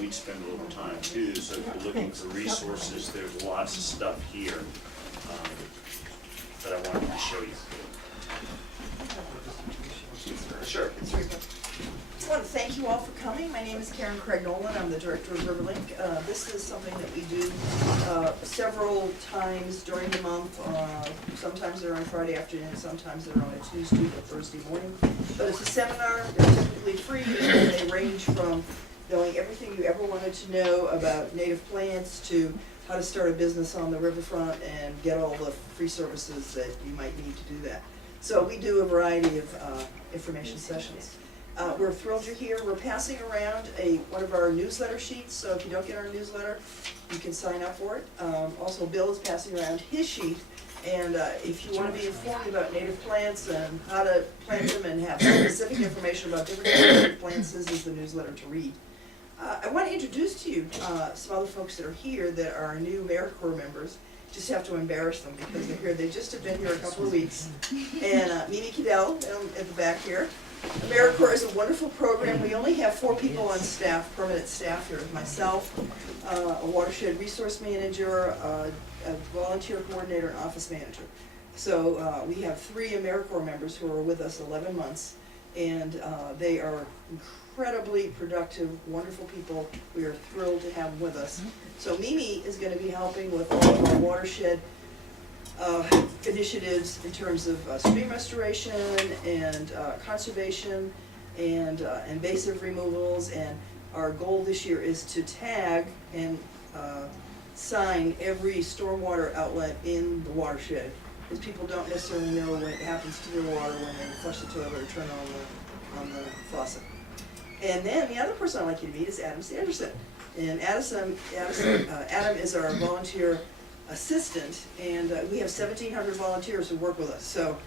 we'd spend a little time too. So if you're looking for resources, there's lots of stuff here that I wanted to show you. Sure. I want to thank you all for coming. My name is Karen Craig Nolan. I'm the director of RiverLink. This is something that we do several times during the month. Sometimes they're on Friday afternoon, sometimes they're on a Tuesday or Thursday morning. But it's a seminar. They're typically free, and they range from knowing everything you ever wanted to know about native plants to how to start a business on the riverfront and get all the free services that you might need to do that. So we do a variety of information sessions. We're thrilled you're here. We're passing around one of our newsletter sheets, so if you don't get our newsletter, you can sign up for it. Also, Bill is passing around his sheet, and if you want to be informed about native plants and how to plant them and have specific information about different kinds of plants, this is the newsletter to read. I want to introduce to you some other folks that are here that are new AmeriCorps members. Just have to embarrass them because they're here. They just have been here a couple of weeks. And Mimi Cadell at the back here. AmeriCorps is a wonderful program. We only have 4 people on staff, permanent staff here. Myself, a watershed resource manager, a volunteer coordinator, and office manager. So we have 3 AmeriCorps members who are with us 11 months, and they are incredibly productive, wonderful people. We are thrilled to have them with us. So Mimi is going to be helping with all of our watershed initiatives in terms of stream restoration and conservation and invasive removals. And our goal this year is to tag and sign every stormwater outlet in the watershed, because people don't necessarily know what happens to their water when they flush the toilet or turn on the faucet. And then the other person I'd like you to meet is Adam Sanderson. And Adam is our volunteer assistant, and we have 1,700 volunteers who work with us. So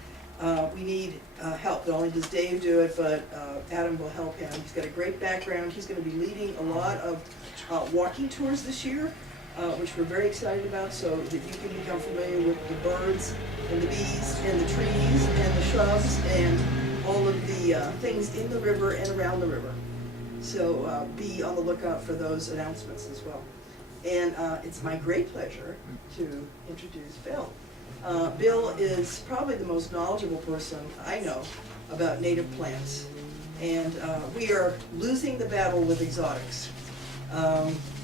we need help. Not only does Dave do it, but Adam will help him. He's got a great background. He's going to be leading a lot of walking tours this year, which we're very excited about, so that you can become familiar with the birds and the bees and the trees and the shrubs and all of the things in the river and around the river. So be on the lookout for those announcements as well. And it's my great pleasure to introduce Bill. Bill is probably the most knowledgeable person I know about native plants. And we are losing the battle with exotics.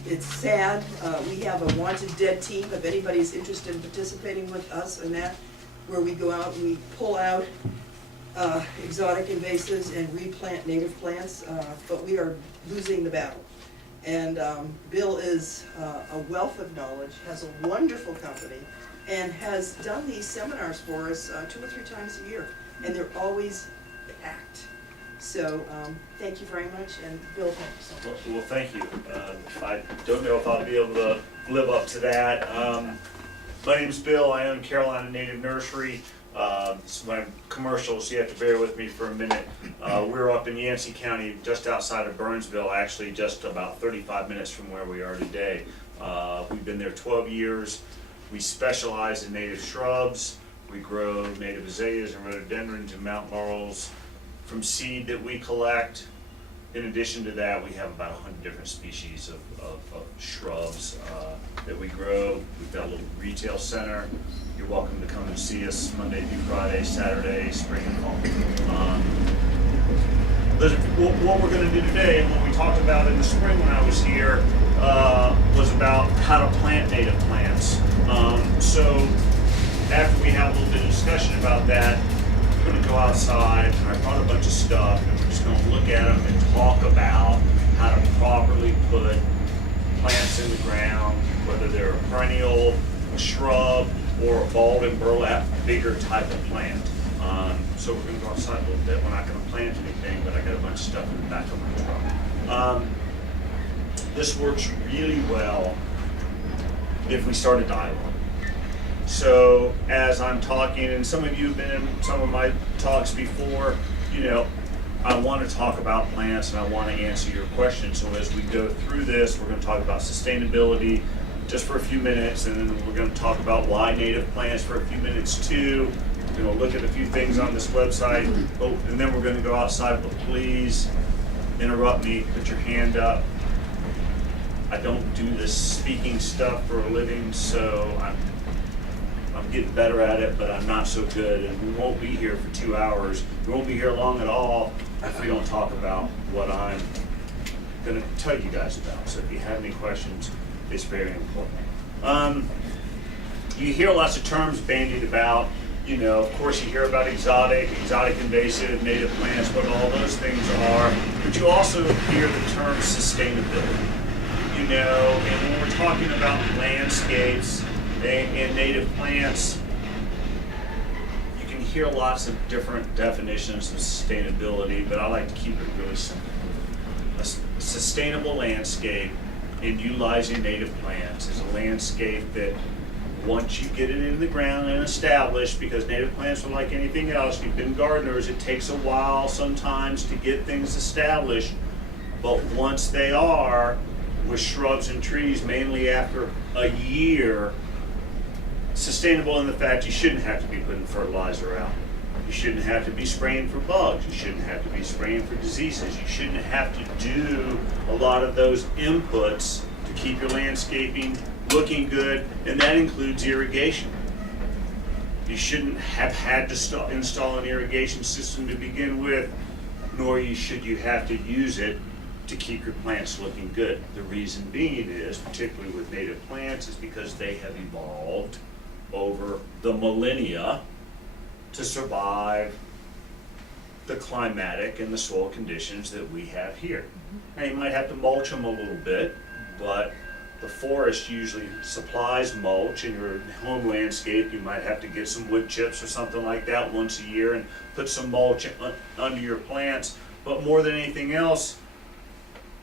It's sad. We have a wanted dead team. If anybody's interested in participating with us in that, where we go out and we pull out exotic invasives and replant native plants, but we are losing the battle. And Bill is a wealth of knowledge, has a wonderful company, and has done these seminars for us 2 or 3 times a year, and they're always packed. So thank you very much, and Bill, thank you so much. Well, thank you. I don't know if I'll be able to live up to that. My name's Bill. I own Carolina Native Nursery. It's my commercial, so you have to bear with me for a minute. We're up in Yancey County, just outside of Burnsville, actually just about 35 minutes from where we are today. We've been there 12 years. We specialize in native shrubs. We grow native azaleas and rhododendrons and mountain laurels from seed that we collect. In addition to that, we have about 100 different species of shrubs that we grow. We've got a little retail center. You're welcome to come and see us Monday through Friday, Saturday, spring and fall. What we're going to do today, and what we talked about in the spring when I was here, was about how to plant native plants. So after we have a little bit of discussion about that, we're going to go outside, and I brought a bunch of stuff, and we're just going to look at them and talk about how to properly put plants in the ground, whether they're a perennial, a shrub, or a balled and burlap, bigger type of plant. So we're going to go outside a little bit. We're not going to plant anything, but I got a bunch of stuff in the back of my truck. This works really well if we start a dialogue. So as I'm talking, and some of you have been in some of my talks before, you know, I want to talk about plants and I want to answer your questions. So as we go through this, we're going to talk about sustainability just for a few minutes, and then we're going to talk about why native plants for a few minutes too. We're going to look at a few things on this website, and then we're going to go outside, but please interrupt me, put your hand up. I don't do this speaking stuff for a living, so I'm getting better at it, but I'm not so good, and we won't be here for 2 hours. We won't be here long at all if we don't talk about what I'm gonna tell you guys about. So if you have any questions, it's very important. You hear lots of terms bandied about. You know, of course, you hear about exotic invasive, native plants, what all those things are, but you also hear the term sustainability. You know, and when we're talking about landscapes and native plants, you can hear lots of different definitions of sustainability, but I like to keep it really simple. A sustainable landscape and utilizing native plants is a landscape that once you get it in the ground and established, because native plants are like anything else, you've been gardeners, it takes a while sometimes to get things established, but once they are, with shrubs and trees, mainly after a year, sustainable in the fact you shouldn't have to be putting fertilizer out. You shouldn't have to be spraying for bugs. You shouldn't have to be spraying for diseases. You shouldn't have to do a lot of those inputs to keep your landscaping looking good, and that includes irrigation. You shouldn't have had to install an irrigation system to begin with, nor should you have to use it to keep your plants looking good. The reason being is, particularly with native plants, is because they have evolved over the millennia to survive the climatic and the soil conditions that we have here. Now you might have to mulch them a little bit, but the forest usually supplies mulch. In your home landscape, you might have to get some wood chips or something like that once a year and put some mulch under your plants. But more than anything else,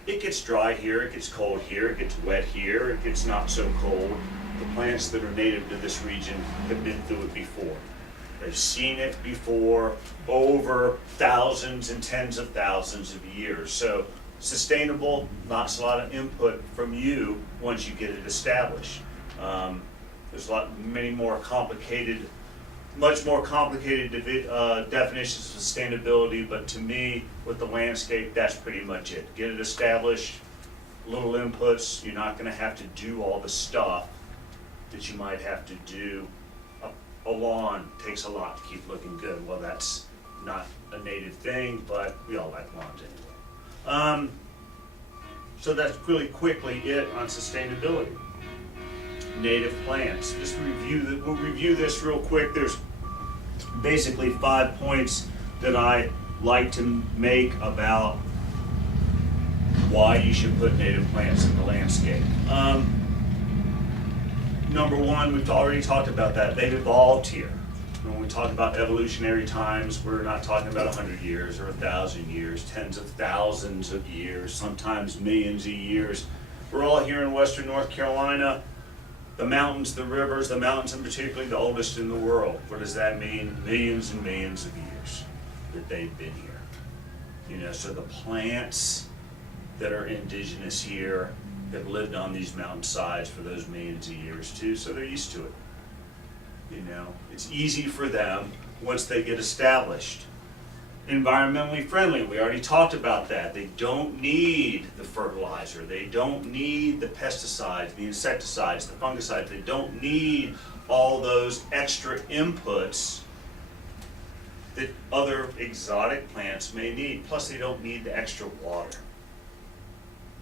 it gets dry here, it gets cold here, it gets wet here, it gets not so cold. The plants that are native to this region have been through it before. They've seen it before over thousands and tens of thousands of years. So sustainable, not a lot of input from you once you get it established. There's many more complicated, much more complicated definitions of sustainability, but to me, with the landscape, that's pretty much it. Get it established, little inputs. You're not going to have to do all the stuff that you might have to do. A lawn takes a lot to keep looking good. Well, that's not a native thing, but we all like lawns anyway. So that's really quickly it on sustainability. Native plants. Just we'll review this real quick. There's basically 5 points that I like to make about why you should put native plants in the landscape. Number one, we've already talked about that. They've evolved here. When we talk about evolutionary times, we're not talking about 100 years or 1,000 years, tens of thousands of years, sometimes millions of years. We're all here in Western North Carolina. The mountains, the rivers, the mountains in particular, the oldest in the world. What does that mean? Millions and millions of years that they've been here. You know, so the plants that are indigenous here have lived on these mountainsides for those millions of years too, so they're used to it. You know, it's easy for them once they get established. Environmentally friendly, we already talked about that. They don't need the fertilizer, they don't need the pesticides, the insecticides, the fungicides, they don't need all those extra inputs that other exotic plants may need. Plus they don't need the extra water.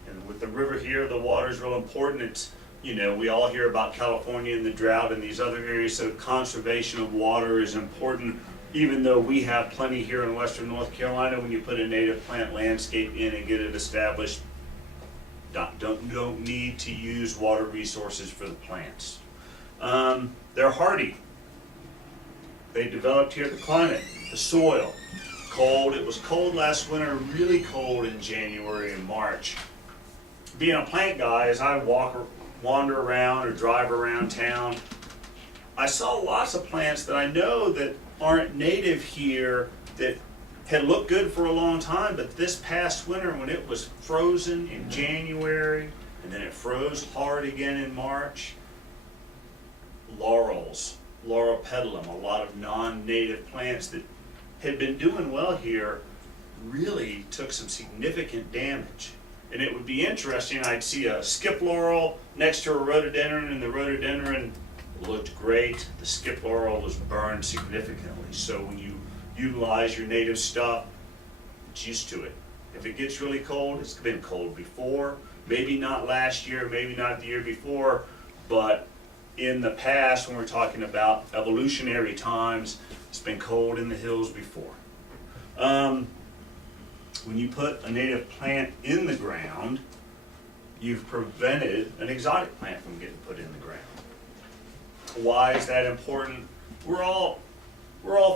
And with the river here, the water is real important. It's, you know, we all hear about California and the drought and these other areas, so conservation of water is important. Even though we have plenty here in Western North Carolina, when you put a native plant landscape in and get it established, don't need to use water resources for the plants. They're hardy. They developed here the climate, the soil. Cold, it was cold last winter, really cold in January and March. Being a plant guy, as I wander around or drive around town, I saw lots of plants that I know that aren't native here that had looked good for a long time, but this past winter when it was frozen in January and then it froze hard again in March, laurels, laurel pedalum, a lot of non-native plants that had been doing well here really took some significant damage. And it would be interesting, I'd see a skip laurel next to a rhododendron, and the rhododendron looked great. The skip laurel was burned significantly. So when you utilize your native stuff, it's used to it. If it gets really cold, it's been cold before, maybe not last year, maybe not the year before, but in the past, when we're talking about evolutionary times, it's been cold in the hills before. When you put a native plant in the ground, you've prevented an exotic plant from getting put in the ground. Why is that important? We're all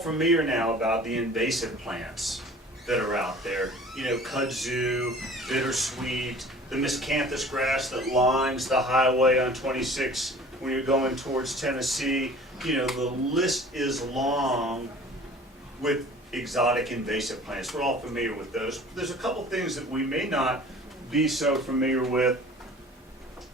familiar now about the invasive plants that are out there. You know, kudzu, bittersweet, the miscanthus grass that lines the highway on 26 when you're going towards Tennessee. You know, the list is long with exotic invasive plants. We're all familiar with those. There's a couple things that we may not be so familiar with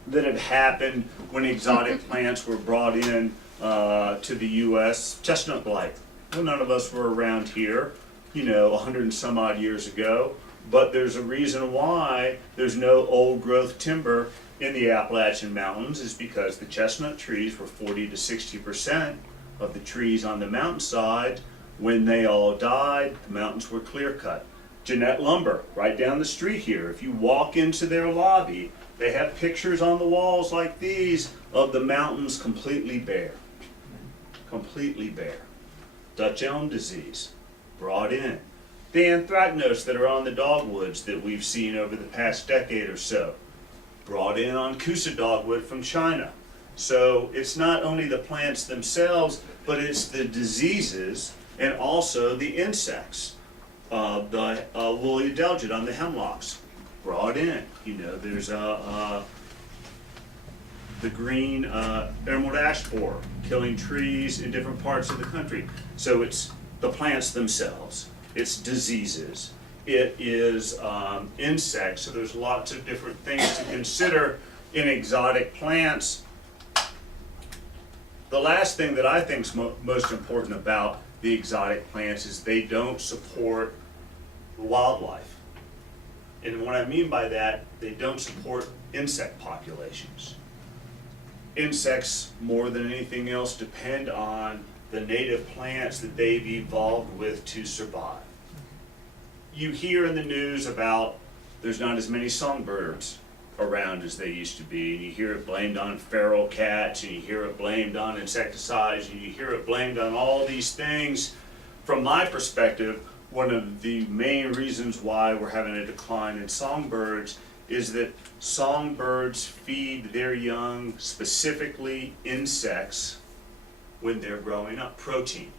that have happened when exotic plants were brought in to the U.S. Chestnut blight. Well, none of us were around here, you know, 100 and some odd years ago, but there's a reason why there's no old growth timber in the Appalachian Mountains, is because the chestnut trees were 40 to 60% of the trees on the mountainside. When they all died, the mountains were clear cut. Jeanette Lumber, right down the street here, if you walk into their lobby, they have pictures on the walls like these of the mountains completely bare. Completely bare. Dutch elm disease brought in. The anthracnose that are on the dogwoods that we've seen over the past decade or so, brought in on Coosa dogwood from China. So it's not only the plants themselves, but it's the diseases and also the insects. The woolly adelgid on the hemlocks, brought in. You know, there's the green emerald ash borer killing trees in different parts of the country. So it's the plants themselves, it's diseases, it is insects. So there's lots of different things to consider in exotic plants. The last thing that I think is most important about the exotic plants is they don't support wildlife. And what I mean by that, they don't support insect populations. Insects, more than anything else, depend on the native plants that they've evolved with to survive. You hear in the news about there's not as many songbirds around as they used to be, and you hear it blamed on feral cats, and you hear it blamed on insecticides, and you hear it blamed on all these things. From my perspective, one of the main reasons why we're having a decline in songbirds is that songbirds feed their young, specifically insects, when they're growing up, protein.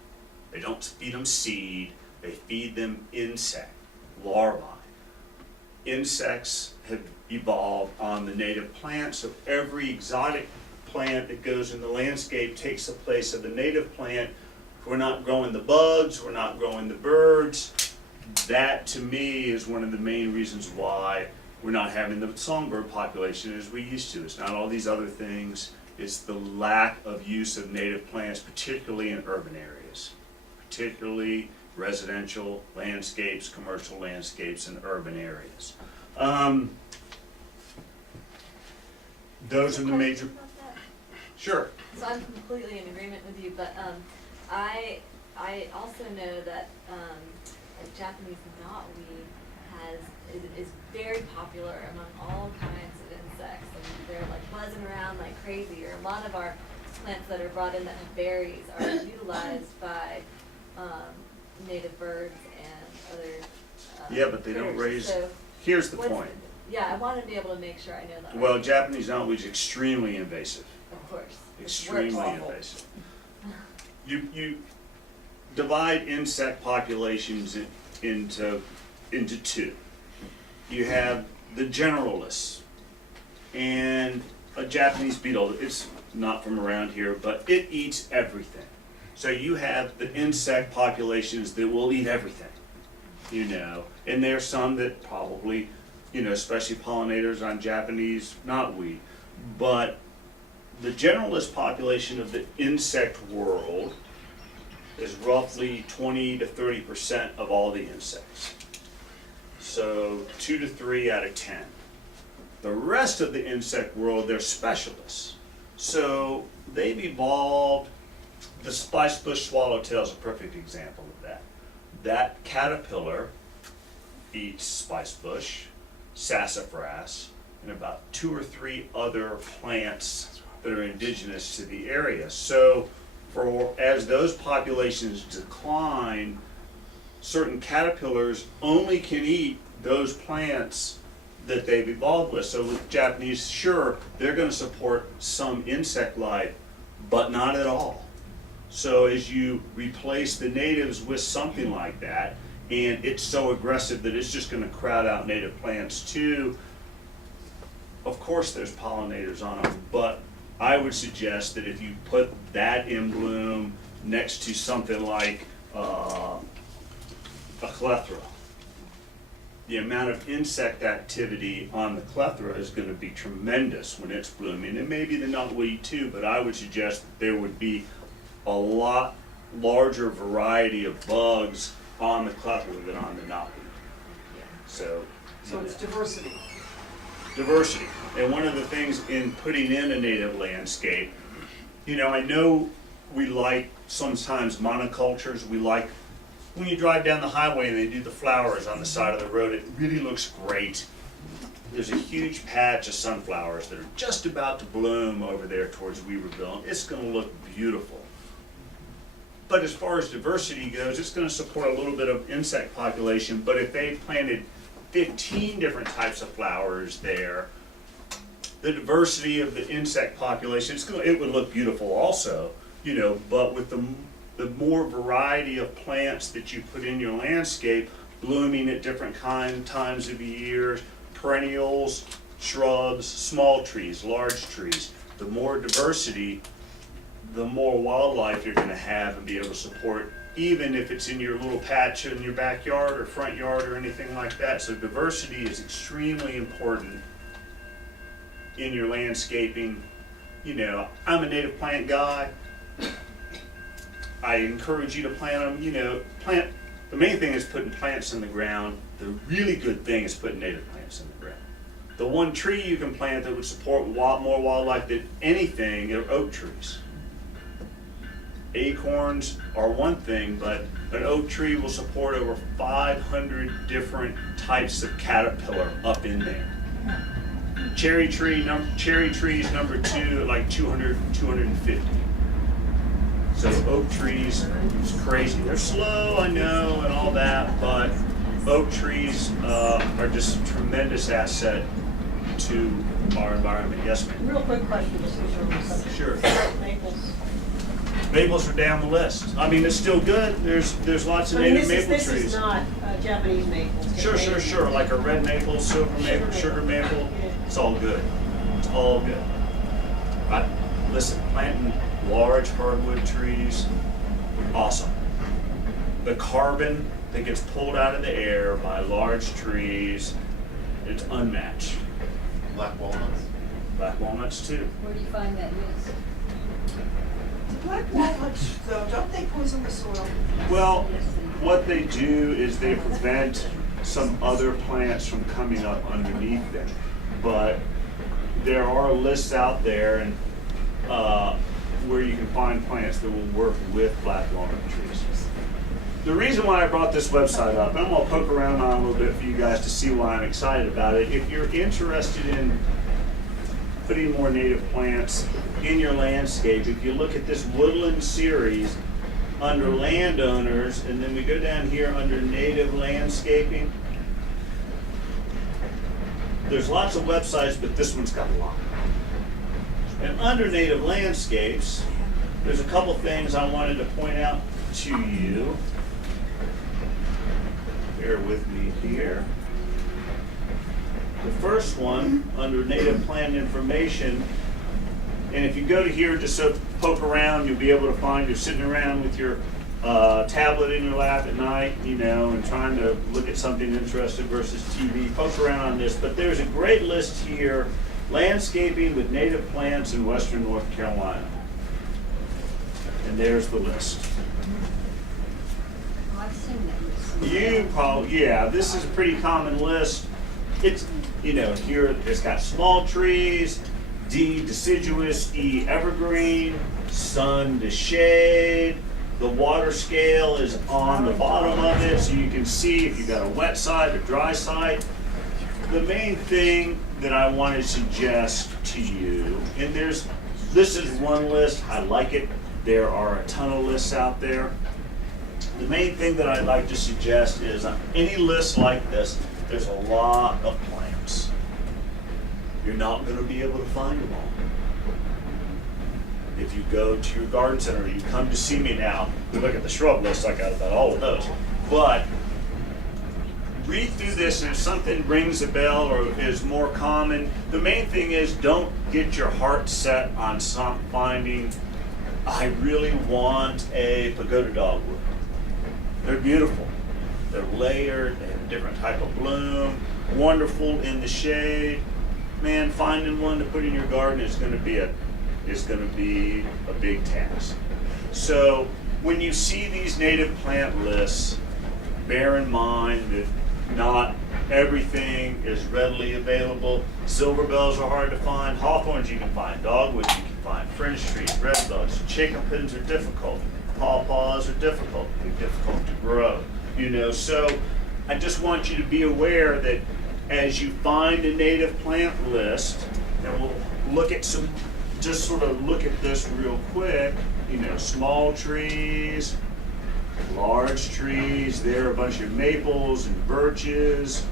They don't feed them seed, they feed them insect, larvae. Insects have evolved on the native plants, so every exotic plant that goes in the landscape takes the place of the native plant. We're not growing the bugs, we're not growing the birds. That, to me, is one of the main reasons why we're not having the songbird population as we used to. It's not all these other things, it's the lack of use of native plants, particularly in urban areas, particularly residential landscapes, commercial landscapes in urban areas. Those are the major. Sure. So I'm completely in agreement with you, but I also know that like Japanese knotweed is very popular among all kinds of insects, and they're like buzzing around like crazy. Or a lot of our plants that are brought in that have berries are utilized by native birds and other. Yeah, but they don't raise. So here's the point. Yeah, I want to be able to make sure I know that. Well, Japanese knotweed is extremely invasive. Of course. Extremely invasive. You divide insect populations into two. You have the generalists and a Japanese beetle. It's not from around here, but it eats everything. So you have the insect populations that will eat everything, you know, and there's some that probably, you know, especially pollinators on Japanese knotweed. But the generalist population of the insect world is roughly 20 to 30% of all the insects. So 2 to 3 out of 10. The rest of the insect world, they're specialists. So they've evolved. The spice bush swallowtail is a perfect example of that. That caterpillar eats spice bush, sassafras, and about 2 or 3 other plants that are indigenous to the area. So as those populations decline, certain caterpillars only can eat those plants that they've evolved with. So with Japanese, sure, they're going to support some insect life, but not at all. So as you replace the natives with something like that, and it's so aggressive that it's just going to crowd out native plants too, of course there's pollinators on them, but I would suggest that if you put that in bloom next to something like a clethra, the amount of insect activity on the clethra is going to be tremendous when it's blooming. And maybe the knotweed too, but I would suggest that there would be a lot larger variety of bugs on the clethra than on the knotweed. So it's diversity. Diversity. And one of the things in putting in a native landscape, I know we like sometimes monocultures. We like when you drive down the highway and they do the flowers on the side of the road, it really looks great. There's a huge patch of sunflowers that are just about to bloom over there towards Weaverville, and it's going to look beautiful. But as far as diversity goes, it's going to support a little bit of insect population, but if they planted 15 different types of flowers there, the diversity of the insect population, it would look beautiful also, but with the more variety of plants that you put in your landscape, blooming at different times of the year, perennials, shrubs, small trees, large trees, the more diversity, the more wildlife you're going to have and be able to support, even if it's in your little patch in your backyard or front yard or anything like that. So diversity is extremely important in your landscaping. I'm a native plant guy. I encourage you to plant them, the main thing is putting plants in the ground. The really good thing is putting native plants in the ground. The one tree you can plant that would support more wildlife than anything are oak trees. Acorns are one thing, but an oak tree will support over 500 different types of caterpillar up in there. Cherry trees number 2 at like 200, 250. So oak trees, it's crazy. They're slow, I know, and all that, but oak trees are just a tremendous asset to our environment. Yes, ma'am? Real quick question, just to show you something. Sure. Maples. Maples are down the list. I mean, it's still good. There's lots of native maple trees. This is not Japanese maples. Sure. Like a red maple, silver maple, sugar maple. It's all good. It's all good. Listen, planting large hardwood trees, awesome. The carbon that gets pulled out of the air by large trees, it's unmatched. Black walnuts? Black walnuts too. Where do you find that news? Black walnuts, though, don't they poison the soil? Well, what they do is they prevent some other plants from coming up underneath them. But there are lists out there and where you can find plants that will work with black walnut trees. The reason why I brought this website up, and I'm going to poke around on it a little bit for you guys to see why I'm excited about it. If you're interested in putting more native plants in your landscape, if you look at this woodland series under landowners, and then we go down here under native landscaping, there's lots of websites, but this one's got a lot. And under native landscapes, there's a couple things I wanted to point out to you. Bear with me here. The first one, under native plant information, and if you go to here just so poke around, you'll be able to find, you're sitting around with your tablet in your lap at night, and trying to look at something interesting versus TV, poke around on this. But there's a great list here, landscaping with native plants in western North Carolina. And there's the list. Oh, I've seen that. You probably, yeah, this is a pretty common list. it's, here it's got small trees, D deciduous, E evergreen, sun to shade. The water scale is on the bottom of it, so you can see if you've got a wet side or dry side. The main thing that I want to suggest to you, and this is one list, I like it. There are a ton of lists out there. The main thing that I'd like to suggest is on any list like this, there's a lot of plants. You're not going to be able to find them all. If you go to your garden center, you come to see me now, we look at the shrub list, I got about all of those. But read through this, and if something rings a bell or is more common, the main thing is don't get your heart set on finding, I really want a pagoda dogwood. They're beautiful. They're layered, they have a different type of bloom, wonderful in the shade. Man, finding one to put in your garden is going to be a big task. So when you see these native plant lists, bear in mind that not everything is readily available. Silver bells are hard to find. Hawthorns you can find. Dogwoods you can find. Fringe trees, red buds, chicken pins are difficult. Pawpaws are difficult. They're difficult to grow. So I just want you to be aware that as you find a native plant list, and we'll look at just sort of look at this real quick, small trees, large trees, there are a bunch of maples and birches,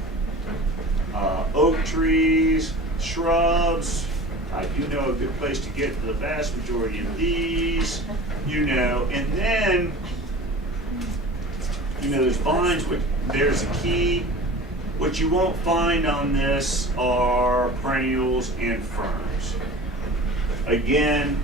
oak trees, shrubs. I do know a good place to get to the vast majority of these, and then, there's vines, which there's a key. What you won't find on this are perennials and ferns. Again,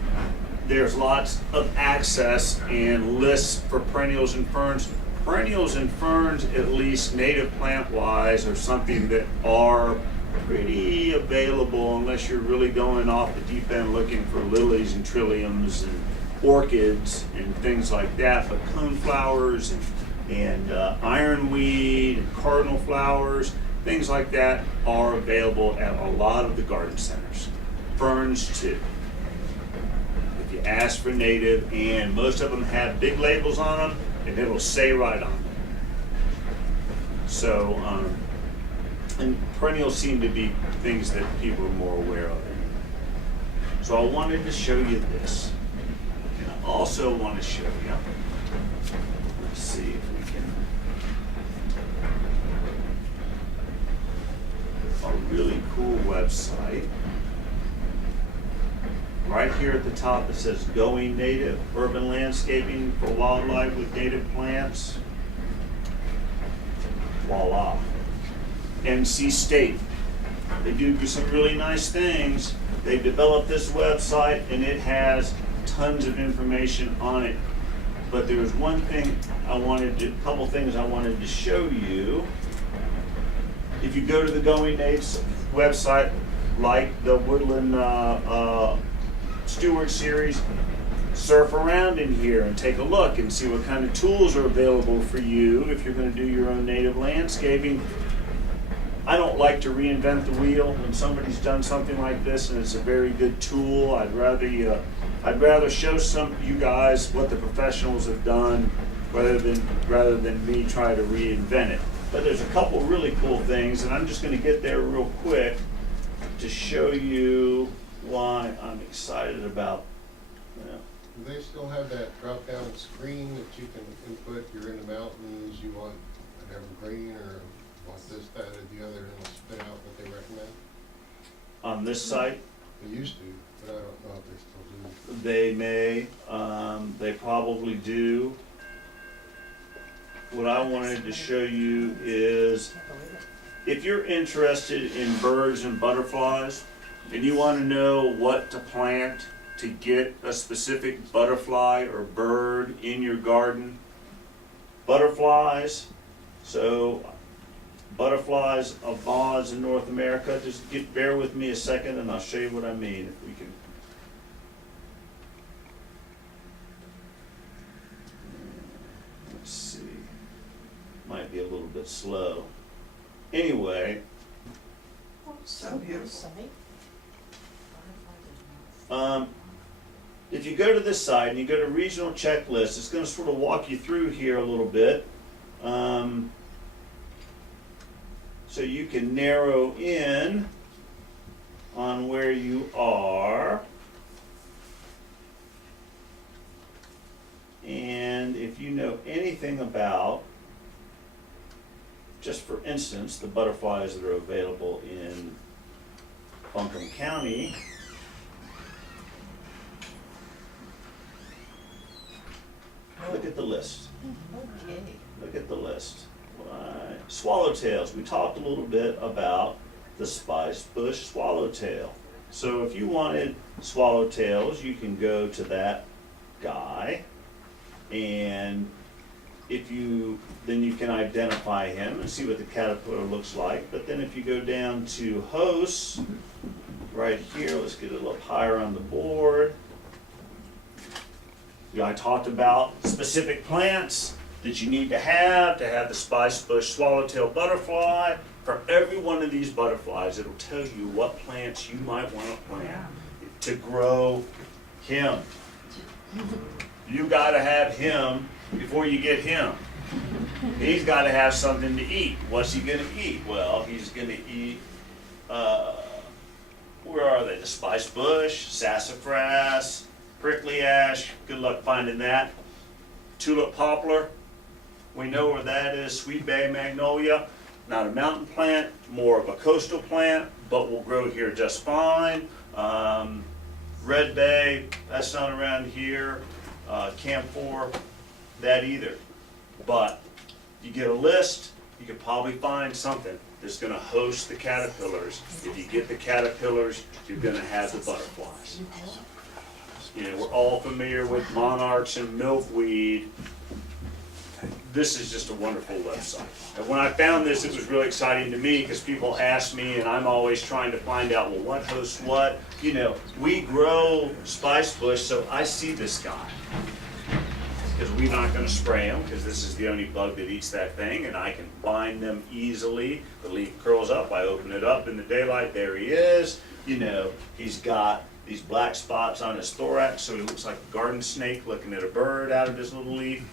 there's lots of access and lists for perennials and ferns. Perennials and ferns, at least native plant-wise, are something that are pretty available unless you're really going off the deep end looking for lilies and trilliums and orchids and things like that. But coneflowers and ironweed and cardinal flowers, things like that are available at a lot of the garden centers. Ferns too. If you ask for native, and most of them have big labels on them, and it'll say right on them. So, and perennials seem to be things that people are more aware of. So I wanted to show you this. And I also want to show you, let's see if we can, a really cool website. Right here at the top it says Going Native, Urban Landscaping for Wildlife with Native Plants. Voila. NC State. They do some really nice things. They developed this website and it has tons of information on it. But there's one thing a couple things I wanted to show you. If you go to the Going Natives website, like the Woodland Steward series, surf around in here and take a look and see what kind of tools are available for you if you're going to do your own native landscaping. I don't like to reinvent the wheel when somebody's done something like this and it's a very good tool. I'd rather show you guys what the professionals have done rather than me try to reinvent it. But there's a couple really cool things, and I'm just going to get there real quick to show you why I'm excited about. Do they still have that drop-down screen that you can input? You're in the mountains, you want an evergreen, or want this, that, or the other, and it'll spit out what they recommend? On this site, They used to, but I don't know if they still do. they may, they probably do. What I wanted to show you is, if you're interested in birds and butterflies, and you want to know what to plant to get a specific butterfly or bird in your garden, butterflies, butterflies of moths in North America, bear with me a second and I'll show you what I mean if we can. Let's see, might be a little bit slow. Anyway, So beautiful. Site? If you go to this side and you go to regional checklist, it's going to sort of walk you through here a little bit. So you can narrow in on where you are. And if you know anything about, just for instance, the butterflies that are available in Buncombe County, look at the list. Okay. Look at the list. Right. Swallowtails. We talked a little bit about the spice bush swallowtail. So if you wanted swallowtails, you can go to that guy, and then you can identify him and see what the caterpillar looks like. But then if you go down to hosts, right here, let's get it up higher on the board. I talked about specific plants that you need to have the spice bush swallowtail butterfly. For every one of these butterflies, it'll tell you what plants you might want to plant to grow him. You got to have him before you get him. He's got to have something to eat. What's he going to eat? Well, he's going to eat, where are they? The spice bush, sassafras, prickly ash. Good luck finding that. Tulip poplar. We know where that is. Sweet bay magnolia. Not a mountain plant, more of a coastal plant, but will grow here just fine. Red bay, that's not around here. Camphor, that either. But you get a list, you could probably find something that's going to host the caterpillars. If you get the caterpillars, you're going to have the butterflies. You know, we're all familiar with monarchs and milkweed. This is just a wonderful website. And when I found this, it was really exciting to me because people ask me, and I'm always trying to find out, well, what hosts what? You know, we grow spice bush, so I see this guy. Because we're not going to spray them, because this is the only bug that eats that thing, and I can find them easily. The leaf curls up, I open it up in the daylight, there he is. You know, he's got these black spots on his thorax, so he looks like a garden snake looking at a bird out of his little leaf.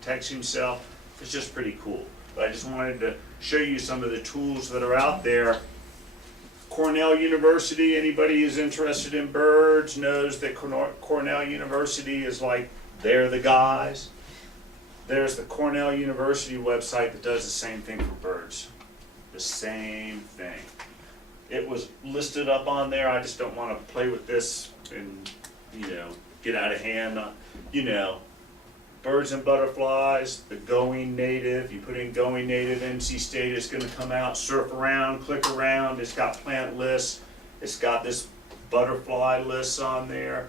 Protects himself. It's just pretty cool. But I just wanted to show you some of the tools that are out there. Cornell University, anybody who's interested in birds knows that Cornell University is like, they're the guys. There's the Cornell University website that does the same thing for birds. The same thing. It was listed up on there. I just don't want to play with this and, you know, get out of hand. You know, birds and butterflies, the going native. You put in going native, NC State is going to come out. Surf around, click around. It's got plant lists. It's got this butterfly lists on there.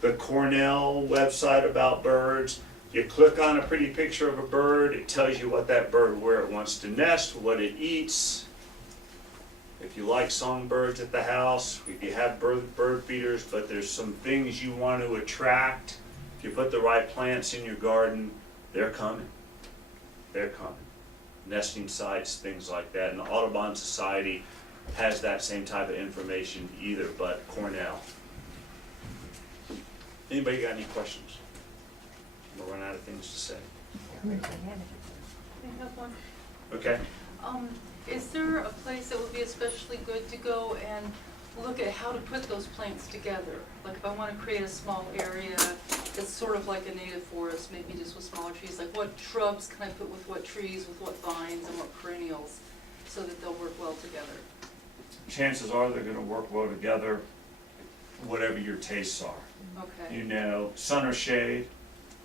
The Cornell website about birds. You click on a pretty picture of a bird. It tells you what that bird, where it wants to nest, what it eats. If you like songbirds at the house, if you have bird feeders, but there's some things you want to attract. If you put the right plants in your garden, they're coming. They're coming. Nesting sites, things like that. And the Audubon Society has that same type of information either, but Cornell. Anybody got any questions? I'm gonna run out of things to say. I have one. Okay. Is there a place that would be especially good to go and look at how to put those plants together? Like if I want to create a small area that's sort of like a native forest, maybe just with smaller trees, like what shrubs can I put with what trees, with what vines and what perennials, so that they'll work well together? Chances are they're gonna work well together, whatever your tastes are. Okay. You know, sun or shade,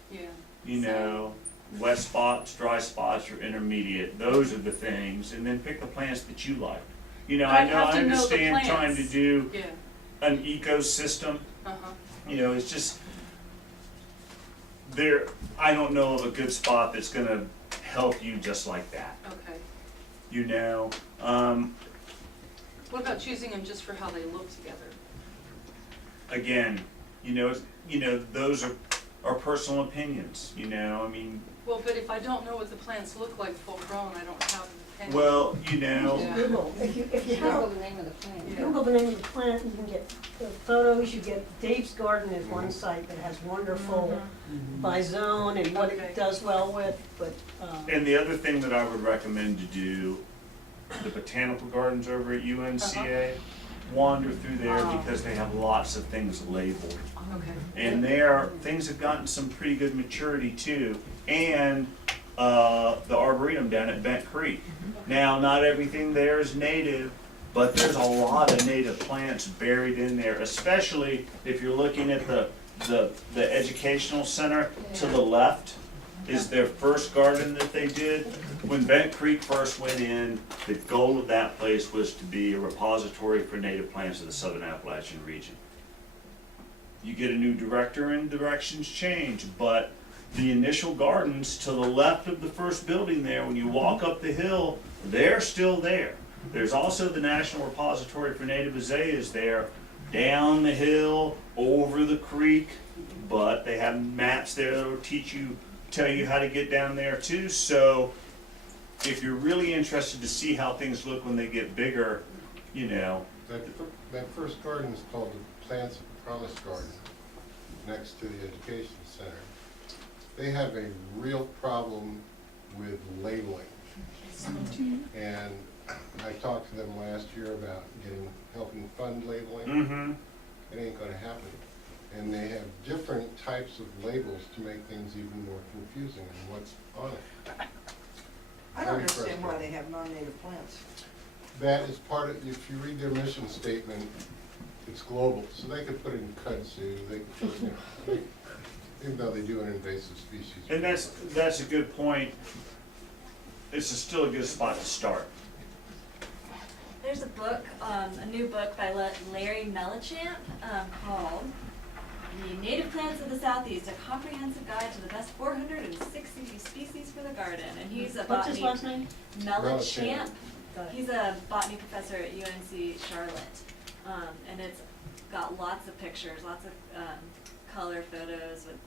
Yeah. you know, wet spots, dry spots, or intermediate. Those are the things, and then pick the plants that you like. You know, But I'd have I to know the understand trying to plants. do Yeah. an ecosystem. Uh-huh. You know, it's just there. I don't know of a good spot that's gonna help you just like that. Okay. You know, What about choosing them just for how they look together? again, you know, those are personal opinions. You know, I mean, Well, but if I don't know what the plants look like full grown, I don't have And- Well, you know, Yeah. Google, if you Google have, the name of the plant. you Google the name of the plant, you can get the photos, you get Dave's Garden is one site that has wonderful by zone and what Okay. it does well with, but, and the other thing that I would recommend to do, the botanical gardens over at UNCA, wander through there Oh. because they have lots of things labeled. Okay. And there, things have gotten some pretty good maturity too. And the Arboretum down at Bent Creek. Now, not everything there is native, but there's a lot of native plants buried in there, especially if you're looking at the educational center to the left is their first garden that they did. When Bent Creek first went in, the goal of that place was to be a repository for native plants of the Southern Appalachian region. You get a new director and directions change, but the initial gardens to the left of the first building there, when you walk up the hill, they're still there. There's also the National Repository for Native Azaleas there, down the hill, over the creek, but they have maps there that will tell you how to get down there too. So if you're really interested to see how things look when they get bigger, you know. That first garden is called the Plants of Promise Garden, next to the Education Center. They have a real problem with labeling. And I talked to them last year about helping fund labeling. Mm-hmm. It ain't gonna happen. And they have different types of labels to make things even more confusing than what's on it. I don't understand why they have non-native plants. That is part of, if you read their mission statement, it's global, so they could put it in kudzu, they could put, even though they do an invasive species. And that's a good point. It's still a good spot to start. There's a book, a new book by Larry Melichamp, called The Native Plants of the Southeast, a comprehensive guide to the best 460 species for the garden. And he's a what's his botany. last name? Melichamp. Got it. He's a botany professor at UNC Charlotte. And it's got lots of pictures, lots of color photos with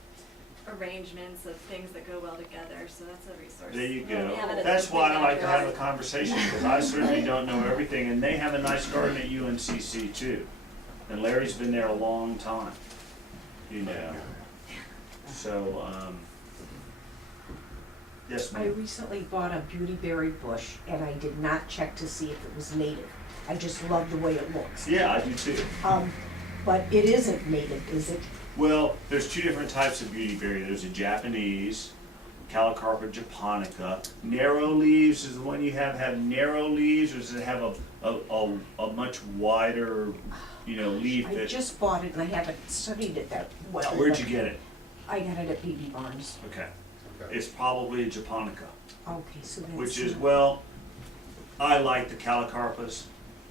arrangements of things that go well together, so that's a resource. There you We have it go. at That's the why I big like to have a address. conversation, because I certainly don't know everything, and they have a nice garden at UNCC too. And Larry's been there a long time, you know. So, yes, I ma'am. recently bought a beautyberry bush and I did not check to see if it was native. I just love the way it looks. Yeah, I do too. But it isn't native, is it? Well, there's two different types of beautyberry. There's a Japanese, Calocarpa japonica. Narrow leaves is the one you have narrow leaves, or does it have a much wider, leaf I that? just bought it and I haven't studied it that well. Where'd you but get it? I got it at BB Barnes. Okay, Okay. it's probably a japonica, Okay, so that's. which is, well, I like the Calocarpas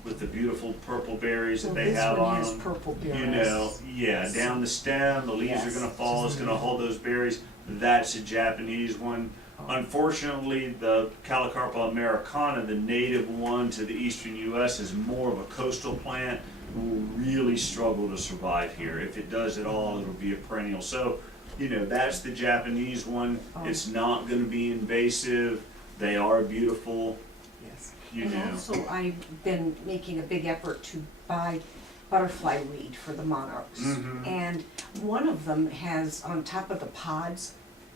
with the beautiful purple berries that Well, they this have one on has them. purple berries. Yeah, down the stem, the leaves are Yes. gonna fall, it's gonna hold those berries. That's a Japanese one. Unfortunately, the Calocarpa americana, the native one to the eastern US, is more of a coastal plant, will really struggle to survive here. If it does at all, it'll be a perennial. So, that's the Japanese one. Oh. It's not gonna be invasive. They are beautiful, Yes. you And know. also, I've been making a big effort to buy butterfly weed for the monarchs. Mhm. And one of them has, on top of the pods,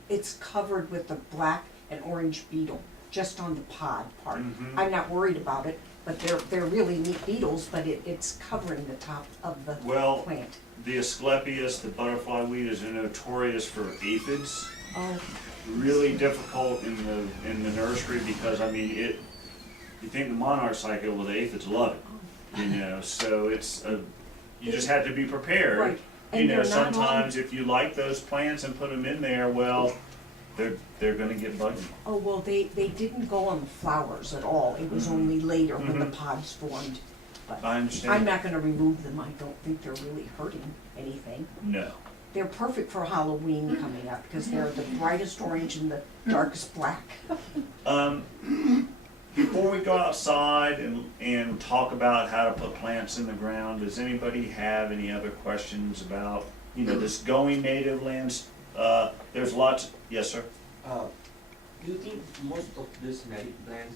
it's covered with the black and orange beetle, just on the pod part. Mhm. I'm not worried about it, but they're really neat beetles, but it's covering the top of the Well, plant. the Asclepius, the butterfly weed, is notorious for aphids. Oh, Really difficult in the nursery because you think the monarchs like it, well, the aphids love it, so you just have to be prepared. right. And they're not on- Sometimes if you like those plants and put them in there, well, they're gonna get buggy. Oh, well, they didn't go on the flowers at all. It was only later when the Mhm. pods formed. But I understand. I'm not gonna remove them. I don't think they're really hurting anything. No. They're perfect for Halloween coming up because they're the brightest orange and the darkest black. Before we go outside and talk about how to put plants in the ground, does anybody have any other questions about, this going native lands? There's lots, yes, sir? Do you think most of these native plants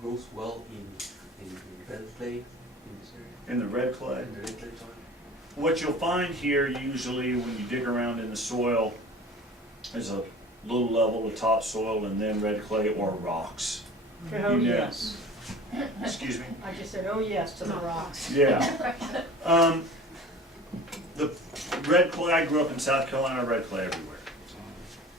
grows well in red clay in this area? In the red clay. In the red clay soil? What you'll find here usually when you dig around in the soil is a little level of topsoil and then red clay or rocks. Oh, You know. yes. Excuse me? I just said, oh, yes, to the rocks. Yeah. The red clay, I grew up in South Carolina, red clay everywhere.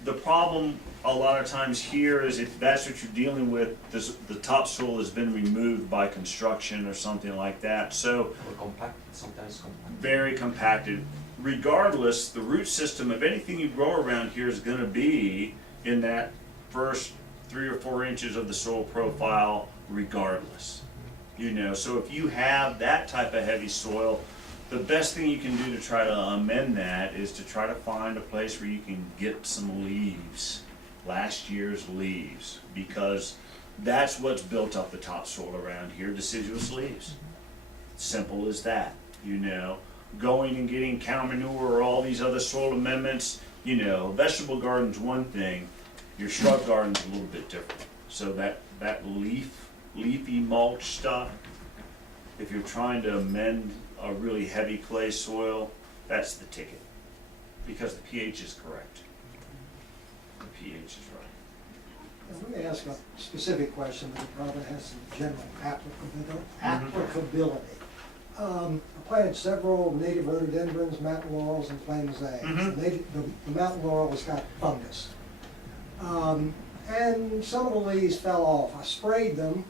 The problem a lot of times here is if that's what you're dealing with, the topsoil has been removed by construction or something like that. So Or compact, sometimes compact? very compacted. Regardless, the root system of anything you grow around here is gonna be in that first 3 or 4 inches of the soil profile regardless. You know, so if you have that type of heavy soil, the best thing you can do to try to amend that is to try to find a place where you can get some leaves, last year's leaves, because that's what's built up the topsoil around here, deciduous leaves. Simple as that, you know. Going and getting cow manure or all these other soil amendments, you know, vegetable garden's one thing, your shrub garden's a little bit different. So that leafy mulch stuff, if you're trying to amend a really heavy clay soil, that's the ticket. Because the pH is correct. The pH is right. Let me ask a specific question that probably has some general applicability. I planted several native rhododendrons, mountain laurels, and plain mosaics. Mhm. The mountain laurel has got fungus. And some of the leaves fell off. I sprayed them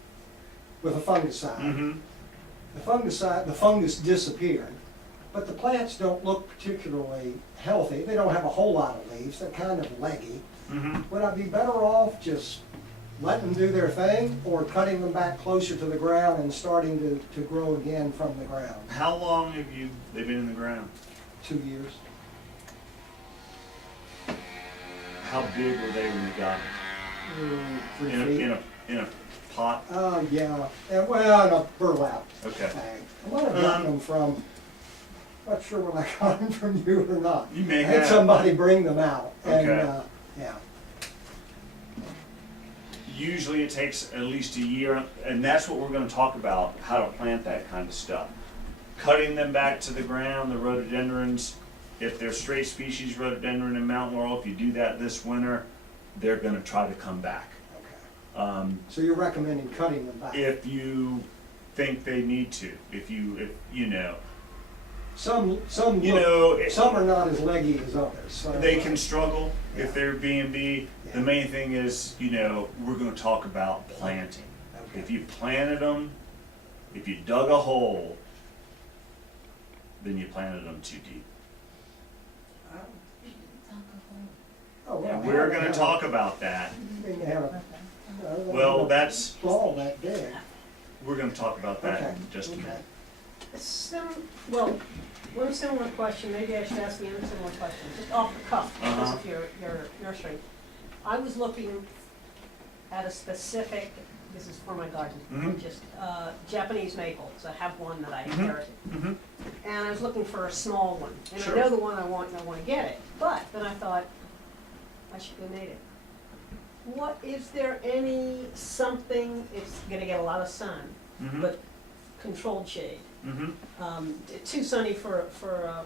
with a fungicide. Mm-hmm. The fungus disappeared, but the plants don't look particularly healthy. They don't have a whole lot of leaves. They're kind of leggy. Mm-hmm. Would I be better off just letting them do their thing, or cutting them back closer to the ground and starting to grow again from the ground? How long have they been in the ground? 2 years. How big were they when you got 3 them? feet. In a pot? Yeah, and well, in a burlap Okay. bag. I might have gotten them from, not sure when I got them from you or not. You may I had have. somebody bring them out, and, Okay. yeah. Usually it takes at least a year, and that's what we're gonna talk about, how to plant that kind of stuff. Cutting them back to the ground, the rhododendrons, if they're straight species rhododendron and mountain laurel, if you do that this winter, they're gonna try to come back. Okay. So you're recommending cutting them back? If you think they need to, if you know. Some You look- know, some are not as leggy as others. So they can struggle if Yeah. they're B&B. The Yeah. main thing is, you know, we're gonna talk about planting. Okay. If you planted them, if you dug a hole, then you planted them too deep. Oh, well, And we're they gonna have talk about that. They have Well, that's, ball that big. we're gonna talk about that Okay. in just a Okay. minute. Well, one similar question, maybe I should ask you a similar question, just off the cuff, because of your nursery. I was looking at a specific, this is for my garden, Mhm. just, Japanese maple, so I have one that I Mhm. inherited. Mm-hmm. And I was looking for a small one, and I Sure. know the one I want, and I wanna get it, but then I thought, I should go native. What, is there something, it's gonna get a lot of sun, Mm-hmm. but controlled shade? Mm-hmm. Too sunny for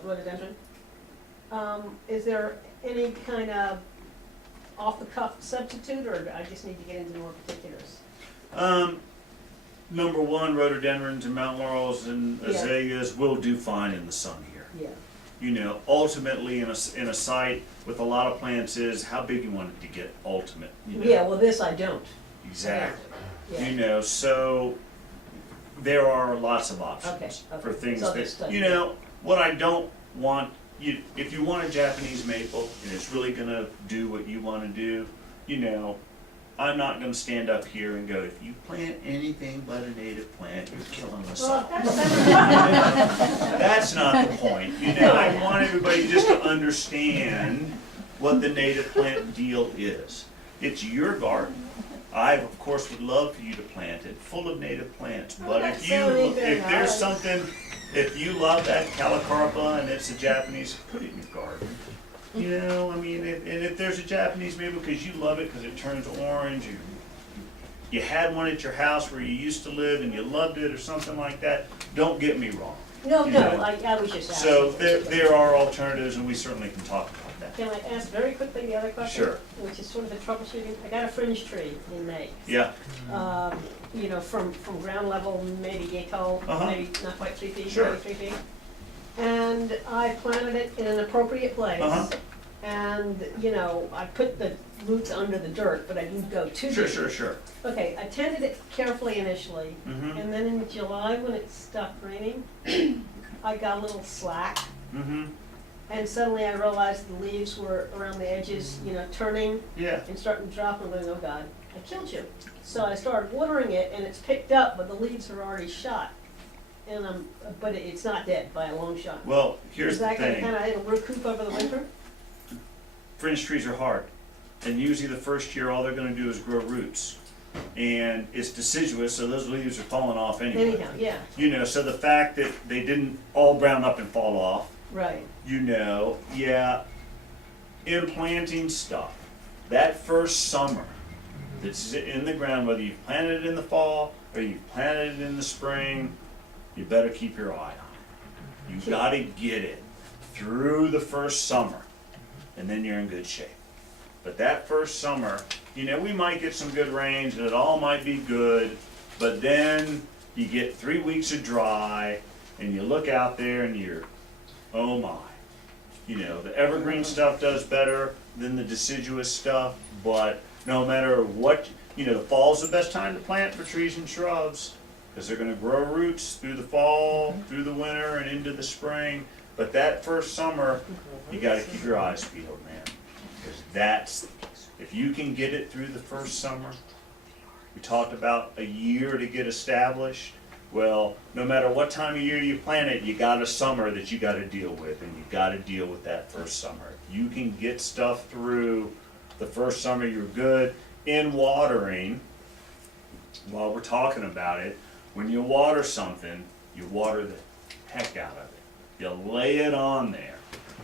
rhododendron. Is there any kind of off-the-cuff substitute, or I just need to get into more particulars? Number one, rhododendrons and mountain laurels and Yeah. azaleas will do fine in the sun here. Yeah. You know, ultimately in a site with a lot of plants is how big you want it to get ultimate. You know? Yeah, well, this I don't. Exactly. Yeah. You know, so there are lots of options Okay, for okay. things So this that, does- you know, what I don't want, if you want a Japanese maple and it's really gonna do what you wanna do, you know, I'm not gonna stand up here and go, if you plant anything but a native plant, you're killing us Well, all. that's, That's not the point, you know, I want everybody just to understand what the native plant deal is. It's your garden. I, of course, would love for you to plant it full of native plants, but that's if you, so neat, if there's nice. something, if you love that calicarpa and it's a Japanese, put it in your garden. You know, I mean, and if there's a Japanese maple because you love it because it turns orange, you had one at your house where you used to live and you loved it or something like that, don't get me wrong. No, You no, know? I was just asking. So there are alternatives, and we certainly can talk about that. Can I ask very quickly the other question? Sure. Which is sort of a troubleshooting. I got a fringe tree in May. Yeah, You know, from ground level, maybe yay tall, Uh-huh. maybe not quite 3 feet, Sure. maybe 3 feet. And I planted it in an appropriate place. Uh-huh. And, you know, I put the roots under the dirt, but I didn't go too deep. sure. Okay, I tended it carefully initially, Mm-hmm, and then in July, when it stopped raining, I got a little slack, mm-hmm, and suddenly I realized the leaves were around the edges, you know, turning yeah. and starting to drop, and I'm going, oh God, I killed you. So I started watering it, and it's picked up, but the leaves are already shot. And but it's not dead by a long shot. Well, here's Is the that gonna thing. kinda, it'll recoup over the winter? Fringe trees are hard, and usually the first year, all they're gonna do is grow roots. And it's deciduous, so those leaves are falling off anyway. Anyhow, yeah, You know, so the fact that they didn't all brown up and fall off, right. you know, yeah, in planting stuff, that first summer that's in the ground, whether you've planted it in the fall or you've planted it in the spring, you better keep your eye on it. You gotta get it through the first summer, and then you're in good shape. But that first summer, you know, we might get some good rains and it all might be good, but then you get 3 weeks of dry and you look out there and you're, oh my. You know, the evergreen stuff does better than the deciduous stuff, but no matter what, you know, the fall's the best time to plant for trees and shrubs, because they're gonna grow roots through the fall, through the winter, and into the spring. But that first summer, you gotta keep your eyes peeled, man, because that's, if you can get it through the first summer, we talked about a year to get established. Well, no matter what time of year you plant it, you got a summer that you gotta deal with, and you gotta deal with that first summer. If you can get stuff through the first summer, you're good. In watering, while we're talking about it, when you water something, you water the heck out of it. You lay it on there.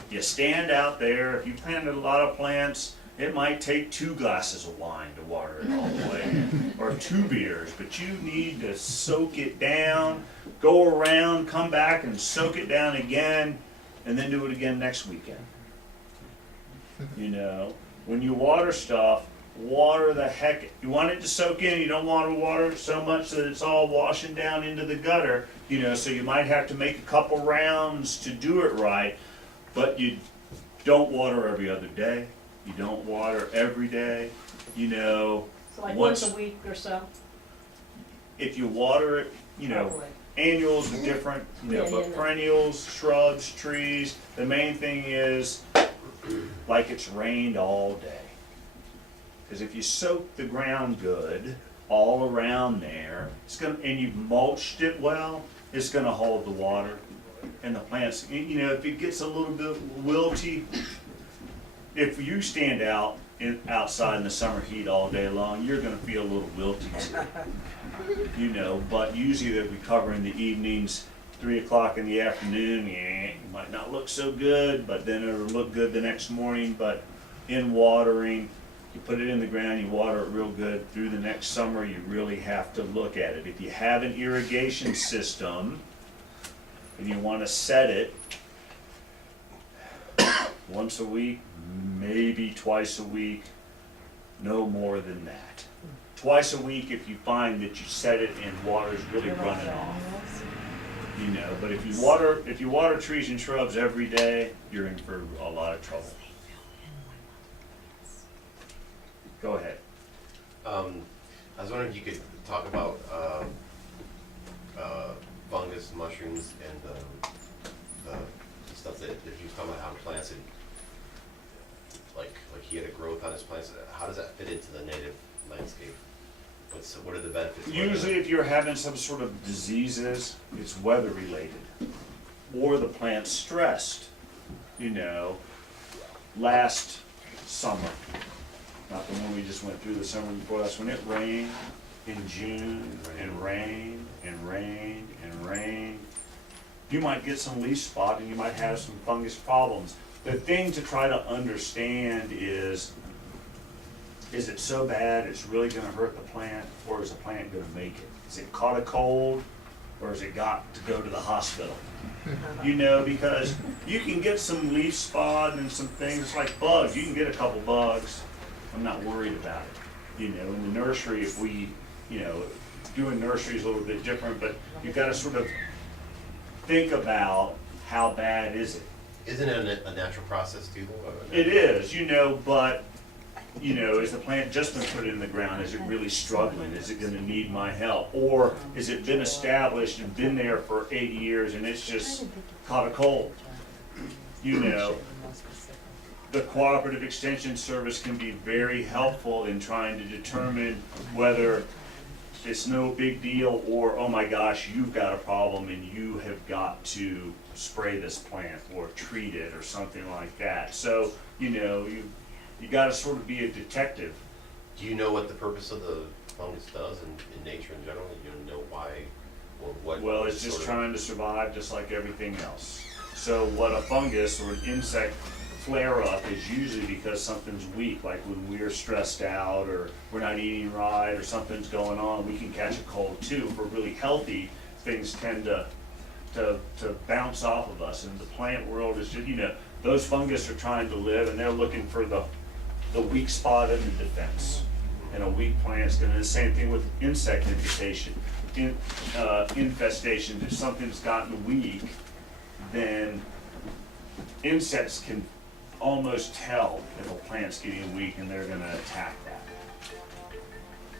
You stand out there. If you planted a lot of plants, it might take 2 glasses of wine to water it all the way in, or 2 beers, but you need to soak it down, go around, come back and soak it down again, and then do it again next weekend. You know, when you water stuff, water the heck, you want it to soak in, you don't want to water it so much that it's all washing down into the gutter, you know, so you might have to make a couple rounds to do it right, but you don't water every other day. You don't water every day, you know. So like Once- once a week or so? If you water it, you know, Probably. annuals are different, you know, Yeah, but yeah. perennials, shrubs, trees, the main thing is like it's rained all day. Because if you soak the ground good all around there, it's gonna, and you've mulched it well, it's gonna hold the water. And the plants, you know, if it gets a little bit wilty, if you stand outside in the summer heat all day long, you're gonna feel a little wilty too. You know, but usually they'll be covering the evenings, 3 o'clock in the afternoon, it might not look so good, but then it'll look good the next morning. But in watering, you put it in the ground, you water it real good. Through the next summer, you really have to look at it. If you have an irrigation system and you want to set it once a week, maybe twice a week, no more than that. Twice a week if you find that you set it and water's really running off. You know, but if you water trees and shrubs every day, you're in for a lot of trouble. Go ahead. I was wondering if you could talk about fungus, mushrooms, and the stuff that he was talking about how plants and like he had a growth on his plants. How does that fit into the native landscape? What are the benefits? Usually if you're having some sort of diseases, it's weather related. Or the plant's stressed. You know, last summer, not the one we just went through, the summer before last, when it rained in June, and rained, and rained, and rained, you might get some leaf spot and you might have some fungus problems. The thing to try to understand is is it so bad it's really gonna hurt the plant, or is the plant gonna make it? Is it caught a cold, or has it got to go to the hospital? You know, because you can get some leaf spot and some things like bugs, you can get a couple bugs, I'm not worried about it. You know, in the nursery, if we, you know, doing nursery is a little bit different, but you've gotta sort of think about how bad is it. Isn't it a natural process too? It is, you know, but, you know, is the plant just been put in the ground? Is it really struggling? Is it gonna need my help? Or is it been established and been there for 80 years and it's just caught a cold? You know, the cooperative extension service can be very helpful in trying to determine whether it's no big deal or, oh my gosh, you've got a problem and you have got to spray this plant or treat it or something like that. So, you know, you gotta sort of be a detective. Do you know what the purpose of the fungus does in nature in general? You know why or what? Well, it's just sort of- trying to survive just like everything else. So what a fungus or an insect flare-up is usually because something's weak, like when we're stressed out or we're not eating right or something's going on, we can catch a cold too. If we're really healthy, things tend to bounce off of us. And the plant world is just, you know, those fungus are trying to live and they're looking for the weak spot in the defense. And a weak plant's gonna, the same thing with insect infestation. Infestations, if something's gotten weak, then insects can almost tell if a plant's getting weak and they're gonna attack that.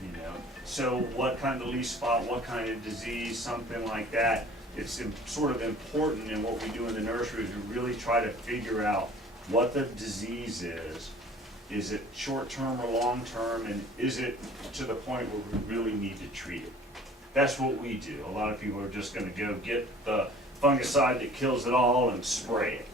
You know, so what kind of leaf spot, what kind of disease, something like that, it's sort of important in what we do in the nursery is we really try to figure out what the disease is. Is it short-term or long-term, and is it to the point where we really need to treat it? That's what we do. A lot of people are just gonna go get the fungicide that kills it all and spray it.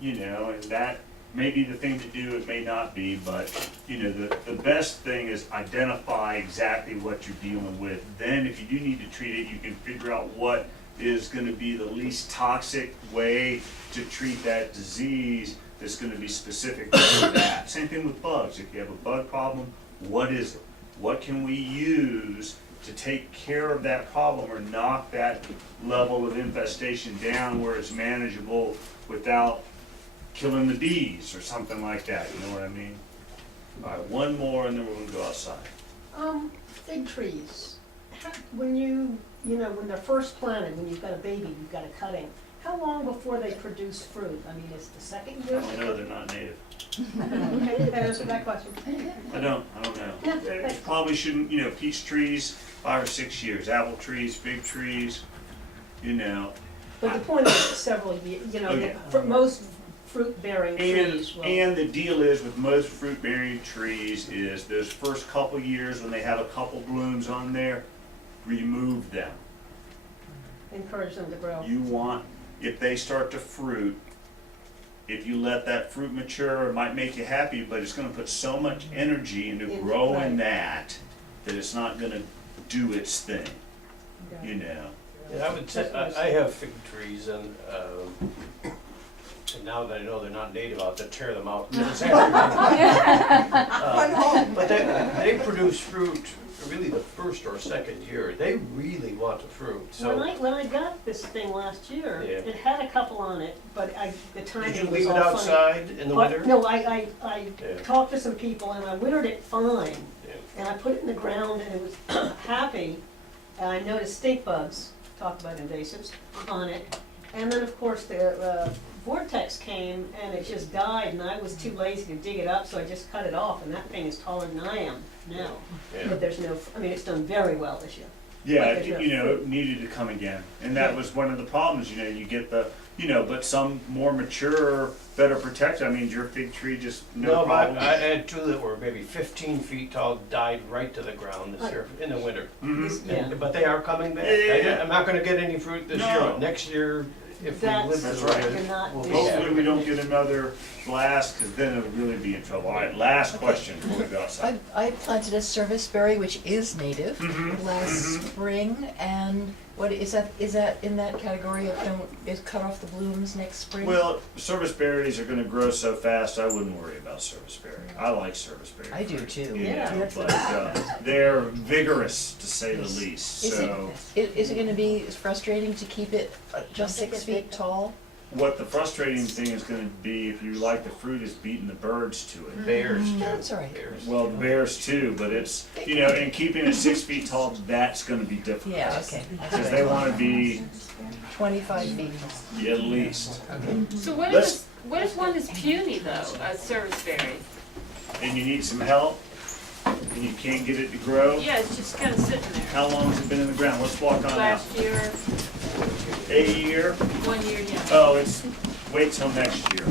You know, and that may be the thing to do, it may not be, but, you know, the best thing is identify exactly what you're dealing with. Then if you do need to treat it, you can figure out what is gonna be the least toxic way to treat that disease that's gonna be specific to that. Same thing with bugs. If you have a bug problem, what is it? What can we use to take care of that problem or knock that level of infestation down where it's manageable without killing the bees or something like that, you know what I mean? All right, one more and then we're gonna go outside. Fig trees, when you know, when they're first planted, when you've got a baby, you've got a cutting, how long before they produce fruit? I mean, is the second year? I know they're not native. Okay, that answered that question. I don't know. It probably shouldn't, you know, peach trees, 5 or 6 years, apple trees, big trees, you know. But the point is several years, you know, Oh, yeah. for most fruit-bearing trees will. And the deal is with most fruit-bearing trees is those first couple years when they have a couple blooms on there, remove them. Encourage them to grow. You want, if they start to fruit, if you let that fruit mature, it might make you happy, but it's gonna put so much energy into growing that it's not gonna do its thing, you know? Yeah, I would say, I have fig trees and now that I know they're not native, I'll have to tear them out. But they produce fruit really the first or second year. They really want the fruit, so. When I got this thing last year, Yeah. it had a couple on it, but the timing Did you was leave all it funny. outside in the But, winter? no, I Yeah. talked to some people and I wintered it fine. Yeah. And I put it in the ground and it was happy. And I noticed stink bugs, talk about invasives, on it. And then, of course, the vortex came and it just died and I was too lazy to dig it up, so I just cut it off. And that thing is taller than I am now. Yeah. But there's no, I mean, it's done very well this year. Yeah, But there's no you know, fruit. it needed to come again, and that was one of the problems, you know, you get the, you know, but some more mature, better protected, I mean, your fig tree just, no No, but problem. I had two that were maybe 15 feet tall, died right to the ground this year in the winter. This- Mhm. Yeah. But they are coming back. Yeah. I'm not gonna get any fruit this No. year. Next year, if we live That's through right. it, cannot we'll do. be Hopefully happy. we don't get another blast, cause then it'll really be in trouble. All right, last question before we go outside. I planted a serviceberry, which is native, Mhm, last mhm. spring, and What, is that in that category of is cut off the blooms next spring? Well, service berries are gonna grow so fast, I wouldn't worry about service berry. I like service berry. I do too. You Yeah. know, but, they're vigorous, to say the least, Is so. is it gonna be frustrating to keep it just 6 feet tall? What the frustrating thing is gonna be, if you like the fruit, is beating the birds to it. Bears too. That's all right. Bears. Well, the bears too, but it's, you know, and keeping it 6 feet tall, that's gonna be difficult. Yeah, okay. Because they wanna be 25 feet. at least, So what Let's- if one is puny though, a service berry? and you need some help, and you can't get it to grow. Yeah, it's just kind of sitting there. How long has it been in the ground? Let's walk on out. Last year, A year? 1 year, yeah. Oh, wait till next year.